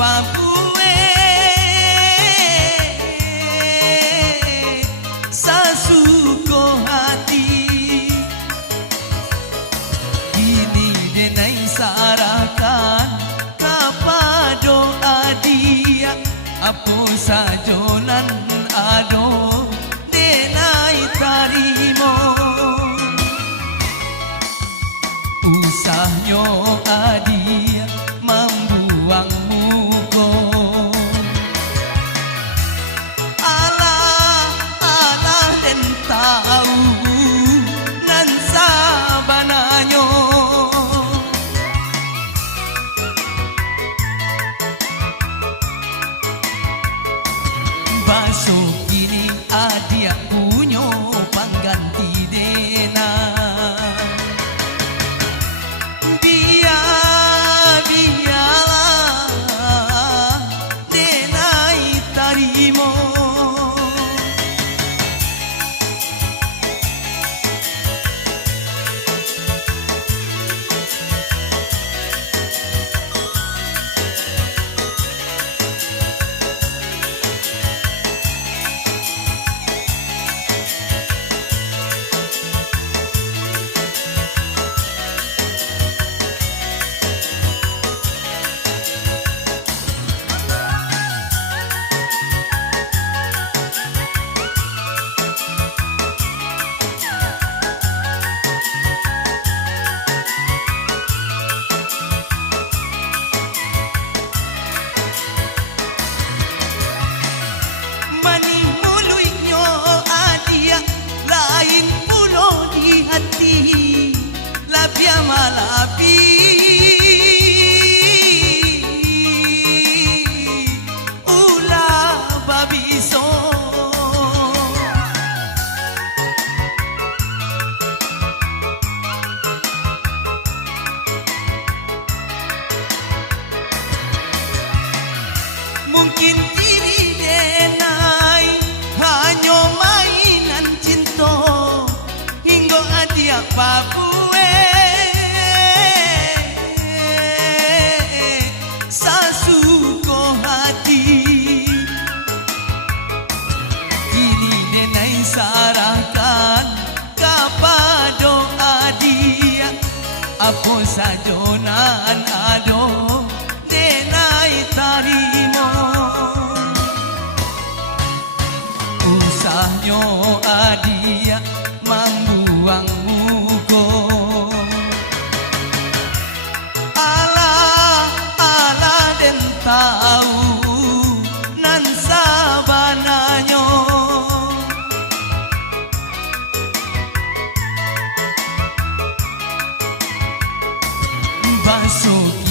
papue sasuko hati ini denai sarakan kapado adia apo sajonan ado denai tarimo usahnya adia membuang muko alah dan tahu nan sabananyo basok ini adia punyo pangganti dena malapi ulah babiso mungkin diri denai hanya mainan cinta hingga adia papue sasuko hati ini denai sarahkan kapado adia apo sajonan ado denai tarimo usahnya adia membuang muko tahu nan sabananyo basok